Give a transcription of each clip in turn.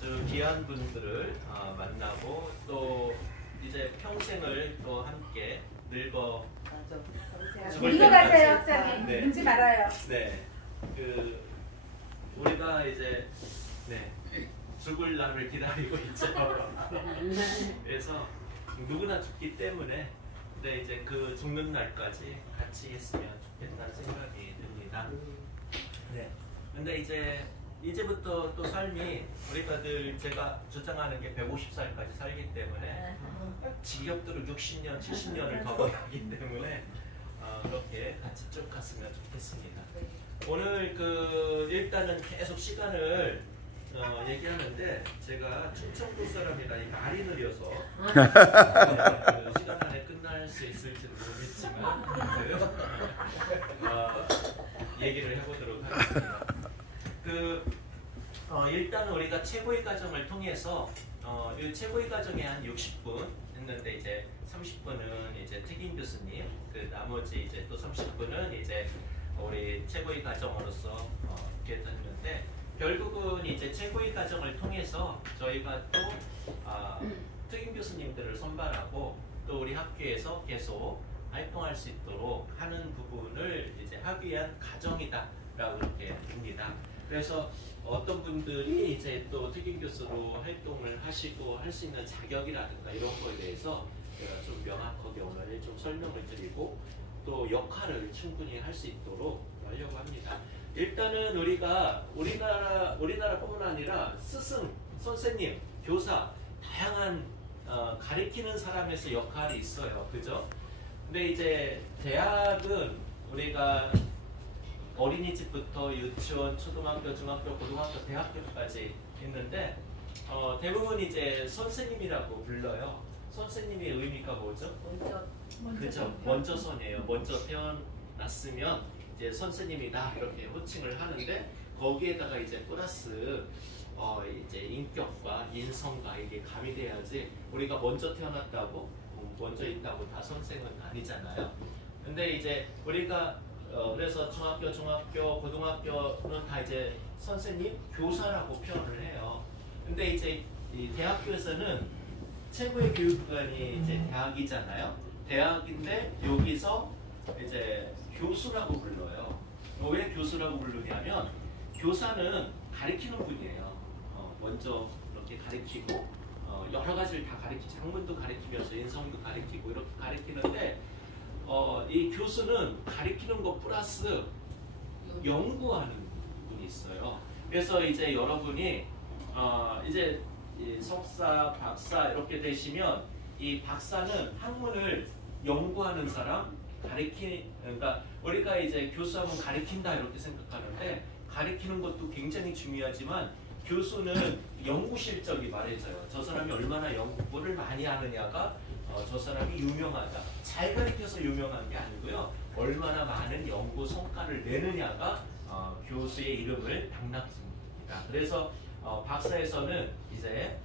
아주 귀한 분들을 만나고 또 이제 평생을 또 함께 늙어 죽을 읽어가세요, 때까지. 학자님. 네. 읽지 말아요. 네, 우리가 이제 죽을 날을 기다리고 있죠. 그래서 누구나 죽기 때문에 이제 그 죽는 날까지 같이 했으면 좋겠다는 생각이 듭니다. 네. 근데 이제부터 또 삶이 우리가 늘 제가 주장하는 게 150살까지 살기 때문에 지겹도록 60년, 70년을 더 하기 때문에 그렇게 같이 쭉 갔으면 좋겠습니다. 오늘 일단은 계속 시간을 얘기하는데 제가 충청도 사람이라 말이 느려서 시간 안에 끝날 수 있을지는 모르겠지만 얘기를 해보도록 하겠습니다. 일단 우리가 최고의 과정을 통해서 이 최고의 과정에 한 60분 했는데 이제 30분은 이제 특임 교수님, 나머지 이제 또 30분은 이제 우리 최고의 과정으로서 이렇게 했는데 결국은 이제 최고의 과정을 통해서 저희가 또 특임 교수님들을 선발하고 또 우리 학교에서 계속 활동할 수 있도록 하는 부분을 이제 하기 위한 과정이다라고 이렇게 봅니다. 그래서 어떤 분들이 이제 또 특임 교수로 활동을 하시고 할 수 있는 자격이라든가 이런 거에 대해서 제가 좀 명확하게 오늘 좀 설명을 드리고 또 역할을 충분히 할 수 있도록 하려고 합니다. 일단은 우리가 우리나라뿐만 아니라 스승, 선생님, 교사 다양한 가르치는 사람에서 역할이 있어요. 그죠? 근데 이제 대학은 우리가 어린이집부터 유치원, 초등학교, 중학교, 고등학교, 대학교까지 있는데 대부분 이제 선생님이라고 불러요. 선생님의 의미가 뭐죠? 그죠? 먼저선이에요. 먼저 태어났으면 이제 선생님이다 이렇게 호칭을 하는데 거기에다가 이제 플러스 이제 인격과 인성과 이게 가미돼야지 우리가 먼저 태어났다고 먼저 있다고 다 선생은 아니잖아요. 근데 이제 우리가 그래서 중학교, 고등학교는 다 이제 선생님, 교사라고 표현을 해요. 근데 이제 이 대학교에서는 최고의 교육기관이 이제 대학이잖아요. 대학인데 여기서 이제 교수라고 불러요. 왜 교수라고 부르냐면 교사는 가르치는 분이에요. 먼저 이렇게 가르치고 여러 가지를 다 가르치고 학문도 가르치면서 인성도 가르치고 이렇게 가르치는데 이 교수는 가르치는 것 플러스 연구하는 분이 있어요. 그래서 이제 여러분이 이제 석사, 박사 이렇게 되시면 이 박사는 학문을 연구하는 사람, 그러니까 우리가 이제 교수하면 가르친다 이렇게 생각하는데 가르치는 것도 굉장히 중요하지만 교수는 연구 실적이 말해져요. 저 사람이 얼마나 연구를 많이 하느냐가 저 사람이 유명하다. 잘 가르쳐서 유명한 게 아니고요. 얼마나 많은 연구 성과를 내느냐가 교수의 이름을 당락짓니다. 그래서 박사에서는 이제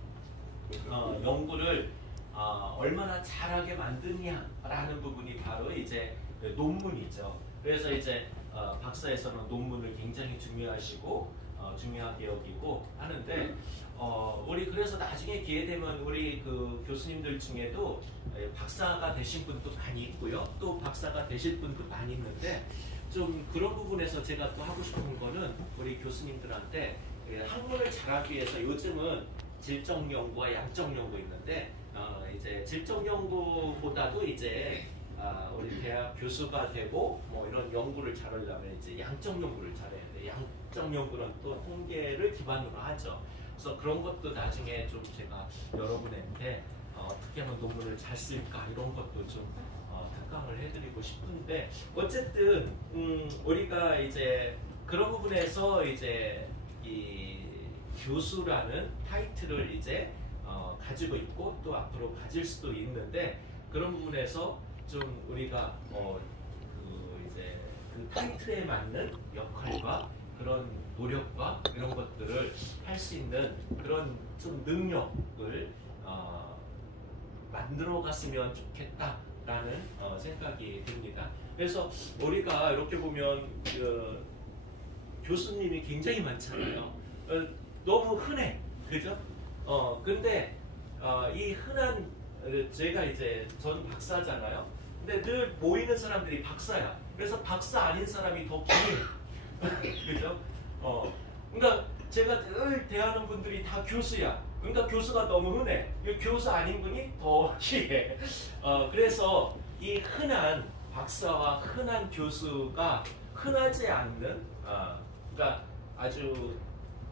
연구를 얼마나 잘하게 만드냐라는 부분이 바로 이제 논문이죠. 그래서 이제 박사에서는 논문을 굉장히 중요하시고 중요하게 여기고 하는데 우리 그래서 나중에 기회 되면 우리 교수님들 중에도 박사가 되신 분도 많이 있고요. 또 박사가 되실 분도 많이 있는데 좀 그런 부분에서 제가 또 하고 싶은 거는 우리 교수님들한테 학문을 잘하기 위해서 요즘은 질적 연구와 양적 연구 있는데 이제 질적 연구보다도 이제 우리 대학 교수가 되고 뭐 이런 연구를 잘하려면 이제 양적 연구를 잘해야 돼. 양적 연구는 또 통계를 기반으로 하죠. 그래서 그런 것도 나중에 좀 제가 여러분한테 어떻게 하면 논문을 잘 쓸까 이런 것도 좀 특강을 해드리고 싶은데 어쨌든 우리가 이제 그런 부분에서 이제 이 교수라는 타이틀을 이제 가지고 있고 또 앞으로 가질 수도 있는데 그런 부분에서 좀 우리가 이제 그 타이틀에 맞는 역할과 그런 노력과 이런 것들을 할 수 있는 그런 좀 능력을 만들어 갔으면 좋겠다라는 생각이 듭니다. 그래서 우리가 이렇게 보면 교수님이 굉장히 많잖아요. 너무 흔해. 그죠? 근데 이 흔한 제가 이제 전 박사잖아요. 근데 늘 모이는 사람들이 박사야. 그래서 박사 아닌 사람이 더 기해. 그죠? 그러니까 제가 늘 대하는 분들이 다 교수야. 그러니까 교수가 너무 흔해. 교수 아닌 분이 더 기해. 그래서 이 흔한 박사와 흔한 교수가 흔하지 않는, 그러니까 아주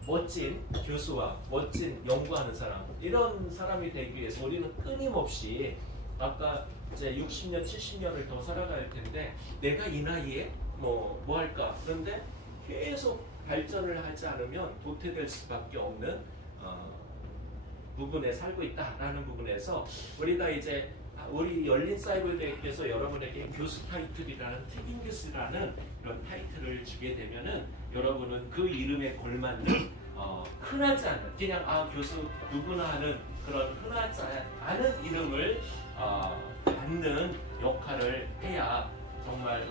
멋진 교수와 멋진 연구하는 사람, 이런 사람이 되기 위해서 우리는 끊임없이 아까 이제 60년, 70년을 더 살아갈 텐데 내가 이 나이에 뭐 할까? 그런데 계속 발전을 하지 않으면 도태될 수밖에 없는 부분에 살고 있다라는 부분에서 우리가 이제 우리 열린 사이버 대학에서 여러분에게 교수 타이틀이라는 특임 교수라는 이런 타이틀을 주게 되면은 여러분은 그 이름에 걸맞는 흔하지 않은 그냥 교수 누구나 하는 그런 흔하지 않은 이름을 받는 역할을 해야 정말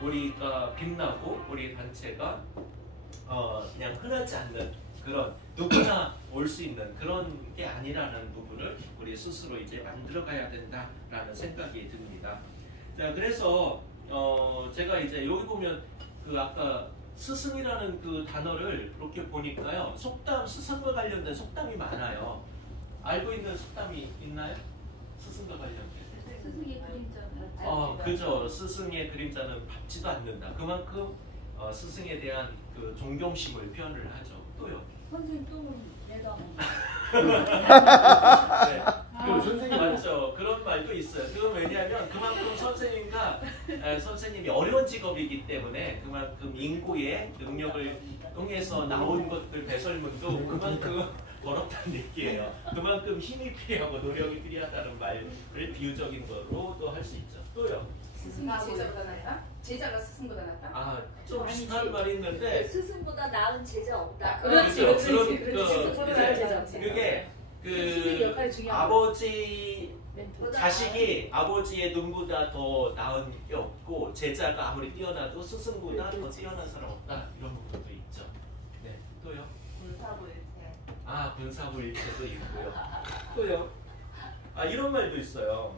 우리가 빛나고 우리 단체가 그냥 흔하지 않는 그런 누구나 올 수 있는 그런 게 아니라는 부분을 우리 스스로 이제 만들어 가야 된다라는 생각이 듭니다. 자, 그래서 제가 이제 여기 보면 그 아까 스승이라는 그 단어를 이렇게 보니까요, 스승과 관련된 속담이 많아요. 알고 있는 속담이 있나요? 스승과 관련된. 스승의 그림자. 그죠. 스승의 그림자는 밟지도 않는다. 그만큼 스승에 대한 그 존경심을 표현을 하죠. 또요. 선생님 똥을 내다. 네. 선생님 맞죠. 그런 말도 있어요. 그건 왜냐하면 그만큼 선생님이 어려운 직업이기 때문에 그만큼 인고의 능력을 통해서 나온 것들 배설문도 그만큼 어렵다는 얘기예요. 그만큼 힘이 필요하고 노력이 필요하다는 말을 비유적인 거로도 할 수 있죠. 또요. 스승이 제자보다 낫다? 제자가 스승보다 낫다? 좀 비슷한 말이 있는데 스승보다 나은 제자 없다. 그렇지. 그게 아버지 자식이 아버지의 눈보다 더 나은 게 없고 제자가 아무리 뛰어나도 스승보다 더 뛰어난 사람 없다, 이런 부분도 있죠. 네, 또요. 군사부일체. 군사부일체도 있고요. 또요. 이런 말도 있어요.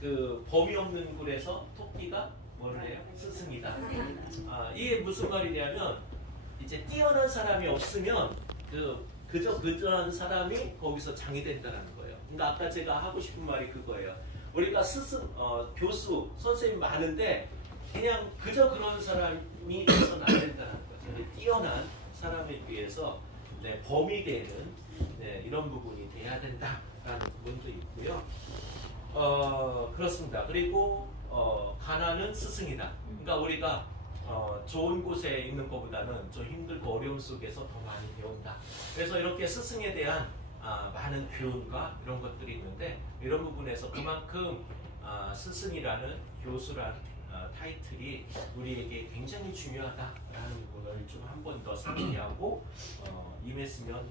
그 범위 없는 굴에서 토끼가 뭐래요? 스승이다. 이게 무슨 말이냐면 이제 뛰어난 사람이 없으면 그저 그런 사람이 거기서 장이 된다는 거예요. 그러니까 아까 제가 하고 싶은 말이 그거예요. 우리가 교수, 선생님 많은데 그냥 그저 그런 사람이 돼서는 안 된다는 거죠. 뛰어난 사람에 비해서 범위 되는 이런 부분이 돼야 된다라는 부분도 있고요. 그렇습니다. 그리고 가난은 스승이다. 그러니까 우리가 좋은 곳에 있는 것보다는 좀 힘들고 어려움 속에서 더 많이 배운다. 그래서 이렇게 스승에 대한 많은 교훈과 이런 것들이 있는데 이런 부분에서 그만큼 스승이라는 교수란 타이틀이 우리에게 굉장히 중요하다라는 부분을 좀 한 번 더 상기하고 임했으면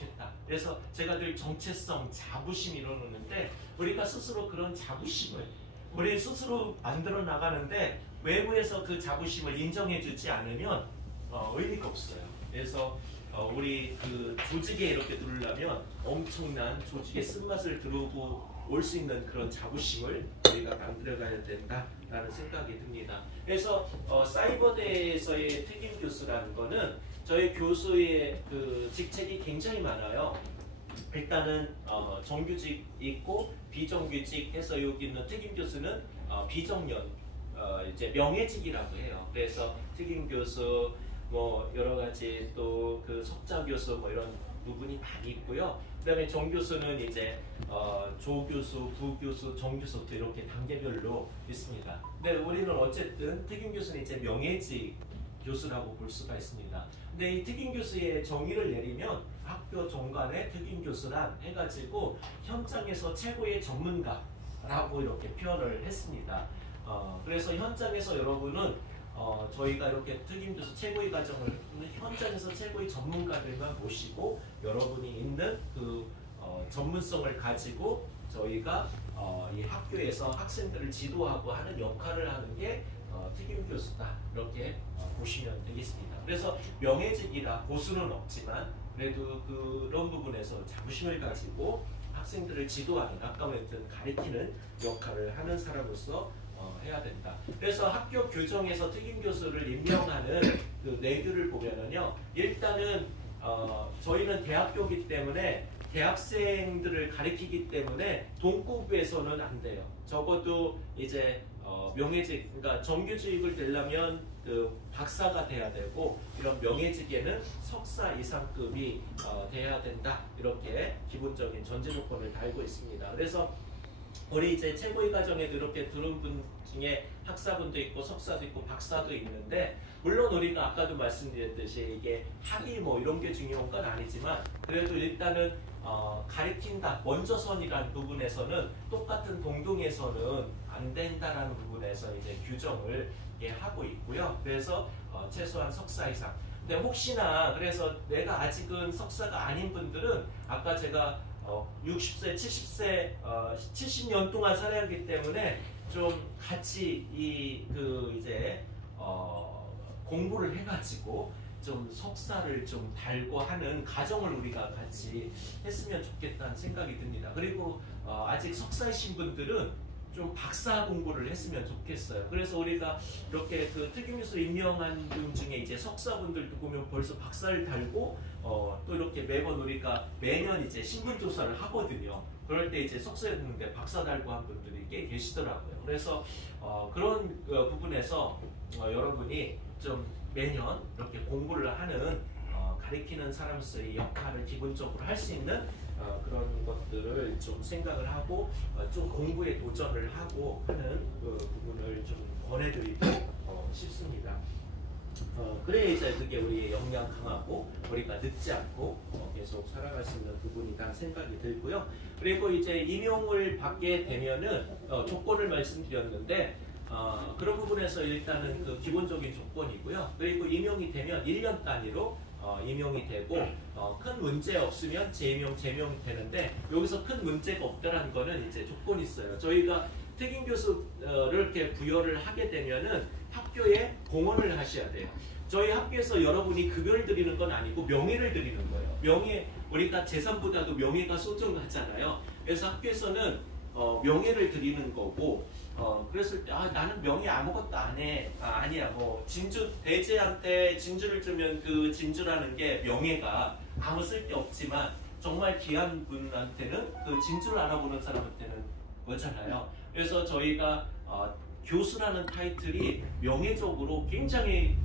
좋겠다. 그래서 제가 늘 정체성, 자부심 이러는데 우리가 스스로 그런 자부심을 우리 스스로 만들어 나가는데 외부에서 그 자부심을 인정해주지 않으면 의미가 없어요. 그래서 우리 그 조직에 이렇게 들으려면 엄청난 조직의 쓴맛을 들어오고 올 수 있는 그런 자부심을 우리가 만들어가야 된다라는 생각이 듭니다. 그래서 사이버대에서의 특임 교수라는 거는 저희 교수의 그 직책이 굉장히 많아요. 일단은 정규직 있고 비정규직 해서 여기 있는 특임 교수는 비정년 이제 명예직이라고 해요. 그래서 특임 교수 뭐 여러 가지 또 그 석좌 교수 뭐 이런 부분이 많이 있고요. 그다음에 정교수는 이제 조교수, 부교수, 정교수 이렇게 단계별로 있습니다. 근데 우리는 어쨌든 특임 교수는 이제 명예직 교수라고 볼 수가 있습니다. 근데 이 특임 교수의 정의를 내리면 학교 정관의 특임 교수란 해가지고 현장에서 최고의 전문가라고 이렇게 표현을 했습니다. 그래서 현장에서 여러분은 저희가 이렇게 특임 교수 최고의 과정을 현장에서 최고의 전문가들만 모시고 여러분이 있는 그 전문성을 가지고 저희가 이 학교에서 학생들을 지도하고 하는 역할을 하는 게 특임 교수다 이렇게 보시면 되겠습니다. 그래서 명예직이라 고수는 없지만 그래도 그런 부분에서 자부심을 가지고 학생들을 지도하는, 아까 말했던 가르치는 역할을 하는 사람으로서 해야 된다. 그래서 학교 규정에서 특임 교수를 임명하는 그 내규를 보면은요, 일단은 저희는 대학교이기 때문에 대학생들을 가르치기 때문에 동급에서는 안 돼요. 적어도 이제 명예직, 그러니까 정규직을 되려면 그 박사가 돼야 되고, 이런 명예직에는 석사 이상급이 돼야 된다. 이렇게 기본적인 전제 조건을 달고 있습니다. 그래서 우리 이제 최고위 과정에도 이렇게 들은 분 중에 학사분도 있고 석사도 있고 박사도 있는데, 물론 우리가 아까도 말씀드렸듯이 이게 학위 뭐 이런 게 중요한 건 아니지만, 그래도 일단은 가르친다, 먼저선이라는 부분에서는 똑같은 동등에서는 안 된다라는 부분에서 이제 규정을 하고 있고요. 그래서 최소한 석사 이상. 근데 혹시나 그래서 내가 아직은 석사가 아닌 분들은, 아까 제가 60세, 70세, 70년 동안 살아야 하기 때문에 좀 같이 이제 공부를 해가지고 좀 석사를 좀 달고 하는 과정을 우리가 같이 했으면 좋겠다는 생각이 듭니다. 그리고 아직 석사이신 분들은 좀 박사 공부를 했으면 좋겠어요. 그래서 우리가 이렇게 그 특임교수 임명한 분 중에 이제 석사분들도 보면 벌써 박사를 달고 또 이렇게 매번 우리가 매년 이제 신분 조사를 하거든요. 그럴 때 이제 석사였는데 박사 달고 한 분들이 꽤 계시더라고요. 그래서 그런 부분에서 여러분이 좀 매년 이렇게 공부를 하는 가르치는 사람으로서의 역할을 기본적으로 할 수 있는 그런 것들을 좀 생각을 하고 좀 공부에 도전을 하고 하는 그 부분을 좀 권해드리고 싶습니다. 그래야 이제 그게 우리의 역량 강하고 우리가 늦지 않고 계속 살아갈 수 있는 부분이다 생각이 들고요. 그리고 이제 임용을 받게 되면은 조건을 말씀드렸는데, 그런 부분에서 일단은 그 기본적인 조건이고요. 그리고 임용이 되면 1년 단위로 임용이 되고, 큰 문제 없으면 재임용, 제명이 되는데, 여기서 큰 문제가 없다라는 거는 이제 조건이 있어요. 저희가 특임 교수를 이렇게 부여를 하게 되면은 학교에 공헌을 하셔야 돼요. 저희 학교에서 여러분이 급여를 드리는 건 아니고 명예를 드리는 거예요. 명예, 우리가 재산보다도 명예가 소중하잖아요. 그래서 학교에서는 명예를 드리는 거고, 그랬을 때 나는 명예 아무것도 안 해. 아니야. 뭐 진주, 대제한테 진주를 주면 그 진주라는 게 명예가 아무 쓸데 없지만, 정말 귀한 분한테는 그 진주를 알아보는 사람한테는 그렇잖아요. 그래서 저희가 교수라는 타이틀이 명예적으로 굉장히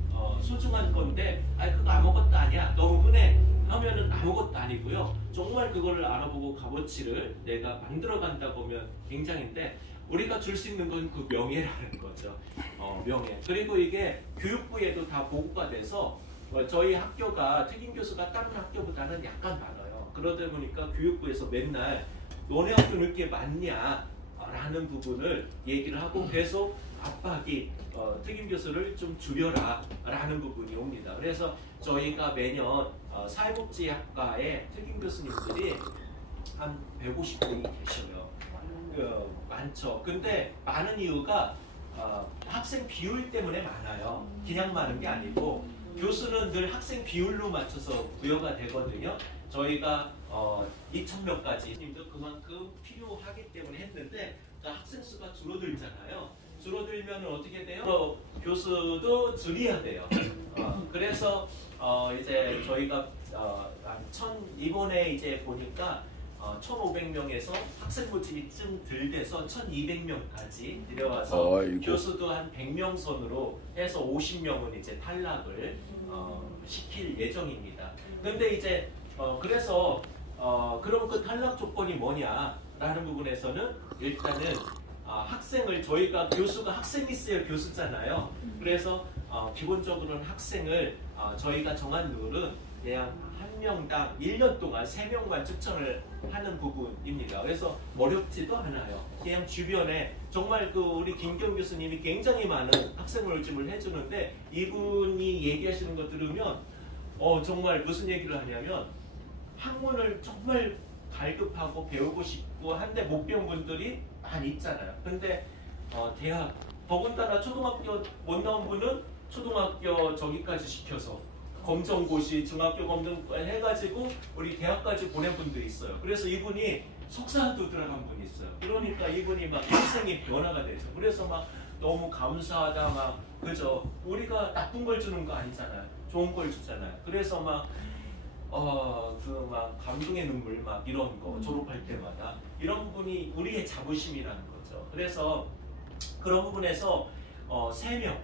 소중한 건데, 그거 아무것도 아니야, 너무 흔해 하면은 아무것도 아니고요. 정말 그거를 알아보고 값어치를 내가 만들어 간다 보면 굉장인데, 우리가 줄 수 있는 건 그 명예라는 거죠. 명예. 그리고 이게 교육부에도 다 보고가 돼서 저희 학교가 특임 교수가 다른 학교보다는 약간 많아요. 그러다 보니까 교육부에서 맨날 너네 학교는 이렇게 많냐 라는 부분을 얘기를 하고 계속 압박이 특임 교수를 좀 줄여라 라는 부분이 옵니다. 그래서 저희가 매년 사회복지학과에 특임 교수님들이 한 150분이 계셔요. 많죠. 근데 많은 이유가 학생 비율 때문에 많아요. 그냥 많은 게 아니고, 교수는 늘 학생 비율로 맞춰서 부여가 되거든요. 저희가 2,000명까지 님도 그만큼 필요하기 때문에 했는데, 학생 수가 줄어들잖아요. 줄어들면 어떻게 돼요? 교수도 줄여야 돼요. 그래서 이제 저희가 이번에 이제 보니까 1,500명에서 학생 모집이 좀 덜 돼서 1,200명까지 내려와서 교수도 한 100명 선으로 해서 50명은 이제 탈락을 시킬 예정입니다. 근데 이제 그래서 그럼 그 탈락 조건이 뭐냐라는 부분에서는 일단은 학생을, 저희가 교수가 학생이 있어야 교수잖아요. 그래서 기본적으로는 학생을 저희가 정한 룰은 그냥 한 명당 1년 동안 3명만 추천을 하는 부분입니다. 그래서 어렵지도 않아요. 그냥 주변에 정말 그 우리 김경 교수님이 굉장히 많은 학생 모집을 해주는데, 이분이 얘기하시는 거 들으면 정말 무슨 얘기를 하냐면, 학문을 정말 갈급하고 배우고 싶고 한데 못 배운 분들이 많이 있잖아요. 근데 대학 더군다나 초등학교 못 나온 분은 초등학교 저기까지 시켜서 검정고시, 중학교 검정 해가지고 우리 대학까지 보낸 분도 있어요. 그래서 이분이 석사도 들어간 분이 있어요. 그러니까 이분이 막 인생의 변화가 되죠. 그래서 막 너무 감사하다 막 그죠. 우리가 나쁜 걸 주는 거 아니잖아요. 좋은 걸 주잖아요. 그래서 막 그 막 감동의 눈물 막 이런 거 졸업할 때마다 이런 부분이 우리의 자부심이라는 거죠. 그래서 그런 부분에서 3명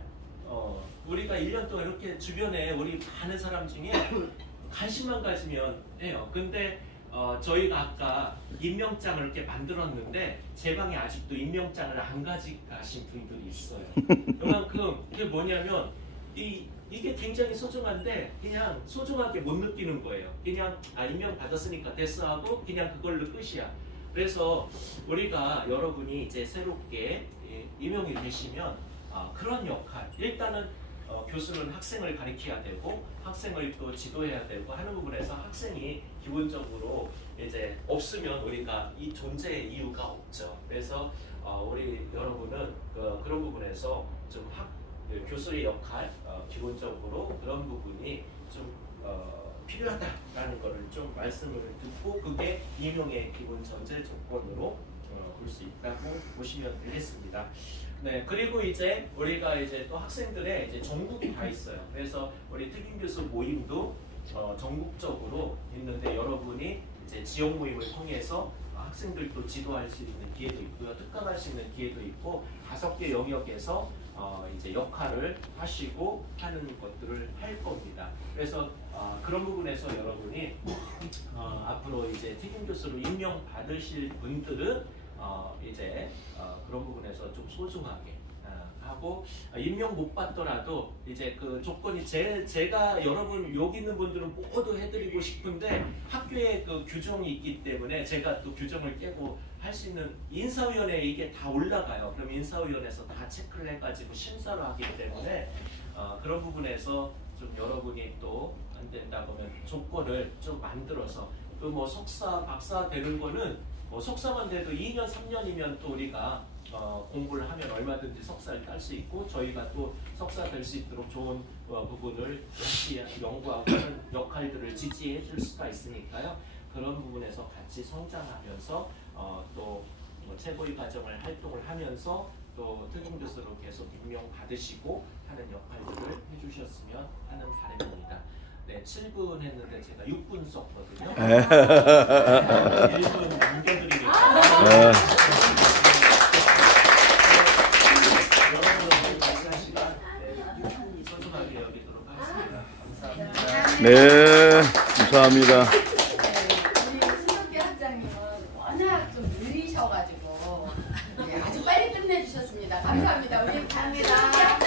우리가 1년 동안 이렇게 주변에 우리 많은 사람 중에 관심만 가지면 해요. 근데 저희가 아까 임명장을 이렇게 만들었는데 제 방에 아직도 임명장을 안 가져가신 분들이 있어요. 그만큼 이게 뭐냐면 이게 굉장히 소중한데 그냥 소중하게 못 느끼는 거예요. 그냥 임명 받았으니까 됐어 하고 그냥 그걸로 끝이야. 그래서 우리가 여러분이 이제 새롭게 임명이 되시면 그런 역할 일단은 교수는 학생을 가르쳐야 되고 학생을 또 지도해야 되고 하는 부분에서 학생이 기본적으로 이제 없으면 우리가 이 존재의 이유가 없죠. 그래서 우리 여러분은 그런 부분에서 좀 교수의 역할 기본적으로 그런 부분이 좀 필요하다라는 것을 좀 말씀을 듣고 그게 임용의 기본 전제 조건으로 볼 수 있다고 보시면 되겠습니다. 네, 그리고 이제 우리가 이제 또 학생들의 이제 전국이 다 있어요. 그래서 우리 특임 교수 모임도 전국적으로 있는데 여러분이 이제 지역 모임을 통해서 학생들도 지도할 수 있는 기회도 있고요, 특강할 수 있는 기회도 있고 5개 영역에서 이제 역할을 하시고 하는 것들을 할 겁니다. 그래서 그런 부분에서 여러분이 앞으로 이제 특임 교수로 임명 받으실 분들은 이제 그런 부분에서 좀 소중하게 하고 임명 못 받더라도 이제 그 조건이 제가 여러분 여기 있는 분들은 모두 해드리고 싶은데 학교에 그 규정이 있기 때문에 제가 또 규정을 깨고 할 수 있는 인사위원회에 이게 다 올라가요. 그럼 인사위원회에서 다 체크를 해가지고 심사를 하기 때문에 그런 부분에서 좀 여러분이 또 안 된다 보면 조건을 좀 만들어서 또 뭐 석사, 박사 되는 거는 뭐 석사만 돼도 2년, 3년이면 또 우리가 공부를 하면 얼마든지 석사를 딸 수 있고 저희가 또 석사 될 수 있도록 좋은 부분을 같이 연구하고 하는 역할들을 지지해 줄 수가 있으니까요. 그런 부분에서 같이 성장하면서 또 최고위 과정을 활동을 하면서 또 특임 교수로 계속 임명 받으시고 하는 역할들을 해주셨으면 하는 바람입니다. 네, 7분 했는데 제가 6분 썼거든요. 1분 남겨드리겠습니다. 여러분들 같이 한 시간 소중하게 여기도록 하겠습니다. 감사합니다. 네, 감사합니다. 우리 신학교 학장님은 워낙 좀 느리셔가지고 아주 빨리 끝내주셨습니다. 감사합니다. 우리 감사합니다.